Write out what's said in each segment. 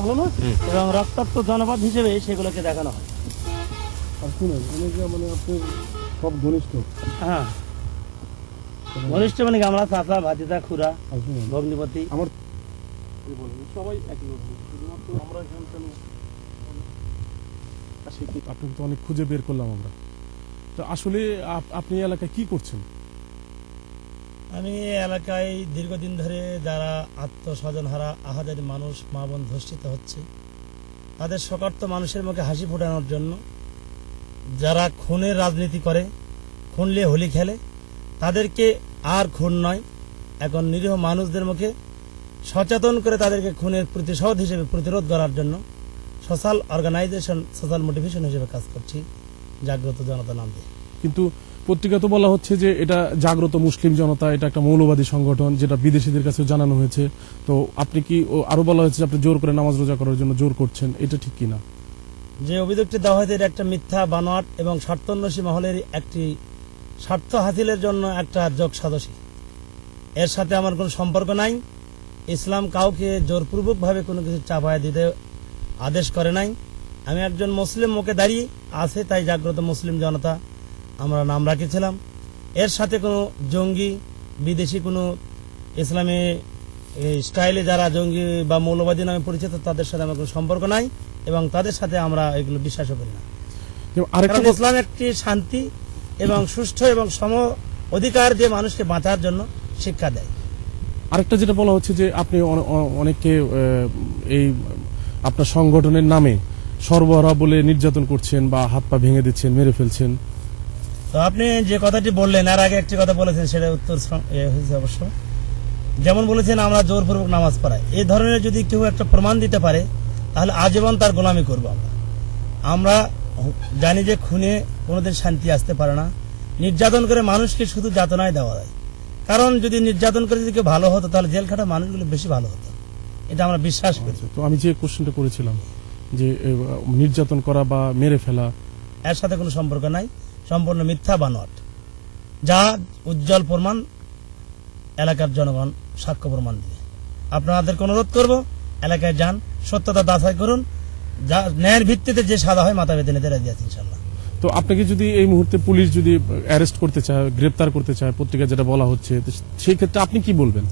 ভালো না এবং রক্তাক্ত জনপদ হিসেবে সেগুলোকে দেখানো হয়। আর শুনেন উনি মানে আপনার সব ঘনিষ্ঠ। হ্যাঁ। ঘনিষ্ঠ মানে কি? আমরা চাচা ভাতিজা খুরা ভগ্নিপতি। আমার সবাই একই শুধুমাত্র আমরা এখানকার আপনাকে তো অনেক খুঁজে বের করলাম আমরা। তো আসলে আপ- আপনি এলাকায় কি করছেন? আমি এলাকায় দীর্ঘদিন ধরে যারা আত্মস্বজন হারা আহাজারি মানুষ, মা বোন ধর্ষিত হচ্ছে, তাদের সকার্ত মানুষের মুখে হাসি ফোটানোর জন্য যারা খুনের রাজনীতি করে খুনলে হোলি খেলে, তাদেরকে আর খুন নয়, এখন নিরীহ মানুষদের মুখে সচেতন করে তাদেরকে খুনের প্রতিশোধ হিসেবে প্রতিরোধ করার জন্য সোশ্যাল অর্গানাইজেশন, সোশ্যাল মোটিভেশন হিসেবে কাজ করছি। জাগ্রত জনতা নাম দিয়ে। কিন্তু পত্রিকা তো বলা হচ্ছে যে এটা জাগ্রত মুসলিম জনতা, এটা একটা মৌলবাদী সংগঠন যেটা বিদেশিদের কাছে জানানো হয়েছে। তো আপনি কি আরও বলা হয়েছে আপনি জোর করে নামাজ রোজা করার জন্য জোর করছেন, এটা ঠিক কিনা? যে অভিযোগটি দেওয়া হয়েছে একটা মিথ্যা, বানোয়াট এবং স্বার্থন্বেষী মহলের একটি স্বার্থ হাসিলের জন্য একটা যোগ সাদসী। এর সাথে আমার কোনো সম্পর্ক নাই। ইসলাম কাউকে জোরপূর্বকভাবে কোনো কিছু চাপায় দিতে আদেশ করে নাই। আমি একজন মুসলিম, মুখে দাঁড়িয়ে আছে তাই জাগ্রত মুসলিম জনতা। আমরা নাম রাখেছিলাম। এর সাথে কোনো জঙ্গি বিদেশি কোনো ইসলামী স্টাইলে যারা জঙ্গি বা মৌলবাদী নামে পরিচিত তাদের সাথে আমার কোনো সম্পর্ক নাই এবং তাদের সাথে আমরা এগুলো বিশ্বাসও করি না। কারণ ইসলাম একটি শান্তি এবং সুষ্ঠু এবং সম অধিকার দিয়ে মানুষকে বাঁচার জন্য শিক্ষা দেয়। আরেকটা যেটা বলা হচ্ছে যে আপনি অনে- অনেককে এই আপনার সংগঠনের নামে সর্বহারা বলে নির্যাতন করছেন বা হাত পা ভেঙে দিচ্ছেন মেরে ফেলছেন। তো আপনি যে কথাটি বললেন আর আগে একটি কথা বলেছেন সেটা উত্তর হয়েছে অবশ্য। যেমন বলেছেন আমরা জোরপূর্বক নামাজ পড়াই। এই ধরনের যদি কেউ একটা প্রমাণ দিতে পারে তাহলে আজীবন তার গোলামি করব আমরা। আমরা জানি যে খুনে কোনোদিন শান্তি আসতে পারে না। নির্যাতন করে মানুষকে শুধু যাতনায় দেওয়া যায় কারণ যদি নির্যাতন করে যদি কেউ ভালো হতো তাহলে জেল খাটা মানুষগুলো বেশি ভালো হতো। এটা আমরা বিশ্বাস করি। আচ্ছা, তো আমি যে কোশ্চেনটা করেছিলাম যে নির্যাতন করা বা মেরে ফেলা। এর সাথে কোনো সম্পর্ক নাই। সম্পূর্ণ মিথ্যা বানোয়াট যা উজ্জ্বল প্রমাণ এলাকার জনগণ সাক্ষ্য প্রমাণ দিয়ে আপনাদেরকে অনুরোধ করব এলাকায় যান সত্যতা যাচাই করুন। যা ন্যায়ের ভিত্তিতে যে সাদা হয় মাথা বেঁধে নিতে রাজি আছে ইনশাল্লাহ তো আপনাকে যদি এই মুহূর্তে পুলিশ যদি অ্যারেস্ট করতে চায় গ্রেপ্তার করতে চায় পত্রিকা যেটা বলা হচ্ছে সেই ক্ষেত্রে আপনি কি বলবেন?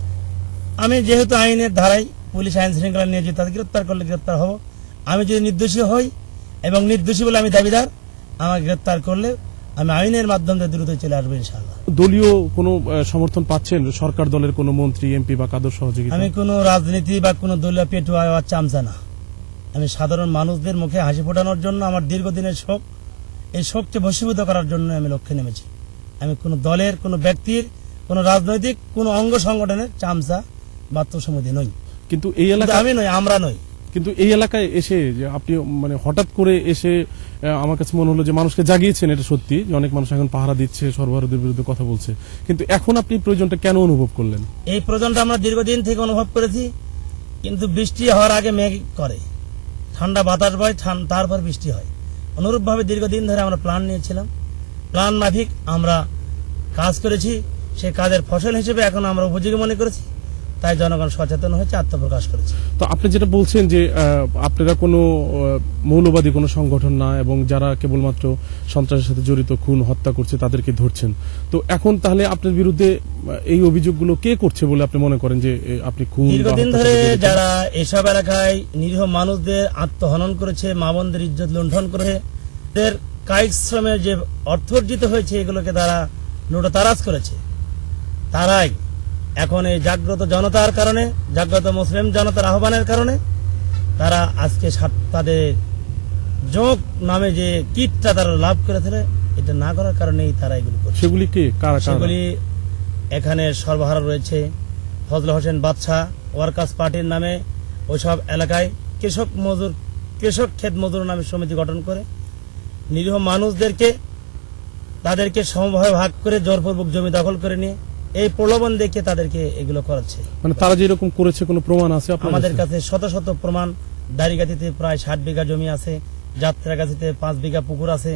আমি যেহেতু আইনের ধারায় পুলিশ আইন শৃঙ্খলা নিয়ে যে তাদের গ্রেপ্তার করলে গ্রেপ্তার হব। আমি যদি নির্দোষী হই এবং নির্দোষী বলে আমি দাবিদার আমাকে গ্রেপ্তার করলে আমি আইনের মাধ্যমে দ্রুত চলে আসব ইনশাল্লাহ দলীয় কোনো সমর্থন পাচ্ছেন? সরকার দলের কোনো মন্ত্রী এমপি বা কাদের সহযোগী আমি কোনো রাজনীতি বা কোনো দলীয় পেটুয়া চামচা না। আমি সাধারণ মানুষদের মুখে হাসি ফোটানোর জন্য আমার দীর্ঘদিনের শোক এই শোককে ভস্মীভূত করার জন্য আমি লক্ষ্যে নেমেছি। আমি কোনো দলের কোনো ব্যক্তির কোনো রাজনৈতিক কোনো অঙ্গ সংগঠনের চামচা বা তোষমতি নই। কিন্তু এই এলাকায় আমি নই আমরা নই। কিন্তু এই এলাকায় এসে যে আপনি মানে হঠাৎ করে এসে আমার কাছে মনে হলো যে মানুষকে জাগিয়েছেন, এটা সত্যি, যে অনেক মানুষ এখন পাহারা দিচ্ছে সর্বভারতের বিরুদ্ধে কথা বলছে। কিন্তু এখন আপনি প্রয়োজনটা কেন অনুভব করলেন? এই প্রয়োজনটা আমরা দীর্ঘদিন থেকে অনুভব করেছি, কিন্তু বৃষ্টি হওয়ার আগে মেঘ করে। ঠান্ডা বাতাস বয় তারপর বৃষ্টি হয়। অনুরূপভাবে দীর্ঘদিন ধরে আমরা প্ল্যান নিয়েছিলাম। প্ল্যান মাফিক আমরা কাজ করেছি সেই কাজের ফসল হিসেবে এখন আমরা উপযোগী মনে করেছি। তাই জনগণ সচেতন হয়েছে আত্মপ্রকাশ করেছে। তো আপনি যেটা বলছেন যে আপনারা কোনো মৌলবাদী কোনো সংগঠন না এবং যারা কেবলমাত্র সন্ত্রাসের সাথে জড়িত খুন হত্যা করছে তাদেরকে ধরছেন। তো এখন তাহলে আপনার বিরুদ্ধে এই অভিযোগগুলো কে করছে বলে আপনি মনে করেন যে আপনি খুন দীর্ঘদিন ধরে যারা এসব এলাকায় নিরীহ মানুষদের আত্মহনন করেছে মা বোনদের ইজ্জত লুণ্ঠন করে এদের কায়িক শ্রমে যে অর্থ অর্জিত হয়েছে এগুলোকে তারা নোটা তারাজ করেছে। তারাই এখন এই জাগ্রত জনতার কারণে জাগ্রত মুসলিম জনতার আহ্বানের কারণে তারা আজকে তাদের যোগ নামে যে কিটটা তারা লাভ করেছিল এটা না করার কারণেই তারা এগুলো করছে। সেগুলি কে? সেগুলি এখানে সর্বহারা রয়েছে ফজল হোসেন বাদশাহ ওয়ার্কার্স পার্টির নামে ওইসব এলাকায় কৃষক মজুর কৃষক ক্ষেত মজুর নামে সমিতি গঠন করে। নিরীহ মানুষদেরকে তাদেরকে সমভাবে ভাগ করে জোরপূর্বক জমি দখল করে নিয়ে এই প্রলোভন দেখে তাদেরকে এগুলো করাচ্ছে। মানে তারা যেরকম করেছে কোনো প্রমাণ আছে আমাদের কাছে? শত শত প্রমাণ। দাড়িগাতিতে প্রায় ষাট বিঘা জমি আছে যাত্রাগাছিতে পাঁচ বিঘা পুকুর আছে।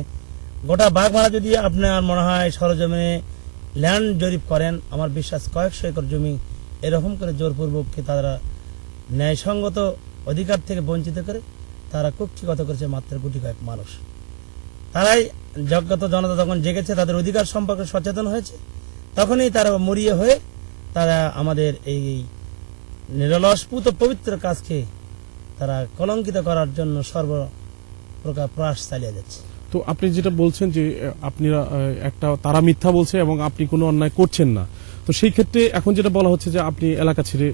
গোটা বাগমারা যদি আপনার মনে হয় সরজমিনে ল্যান্ড জরিপ করেন আমার বিশ্বাস কয়েকশো একর জমি এরকম করে জোরপূর্বককে তারা ন্যায়সঙ্গত অধিকার থেকে বঞ্চিত করে তারা কুক্ষিগত করেছে মাত্র গুটি কয়েক মানুষ। তারাই জগত জনতা যখন জেগেছে তাদের অধিকার সম্পর্কে সচেতন হয়েছে। তখনই তারা মরিয়ে হয়ে তারা আমাদের এই নিরলসপুত পবিত্র কাজকে তারা কলঙ্কিত করার জন্য সর্ব প্রকার প্রয়াস চালিয়ে যাচ্ছে। তো আপনি যেটা বলছেন যে আপনারা একটা, তারা মিথ্যা বলছে এবং আপনি কোনো অন্যায় করছেন না। তো সেই ক্ষেত্রে এখন যেটা বলা হচ্ছে যে, আপনি এলাকা ছেড়ে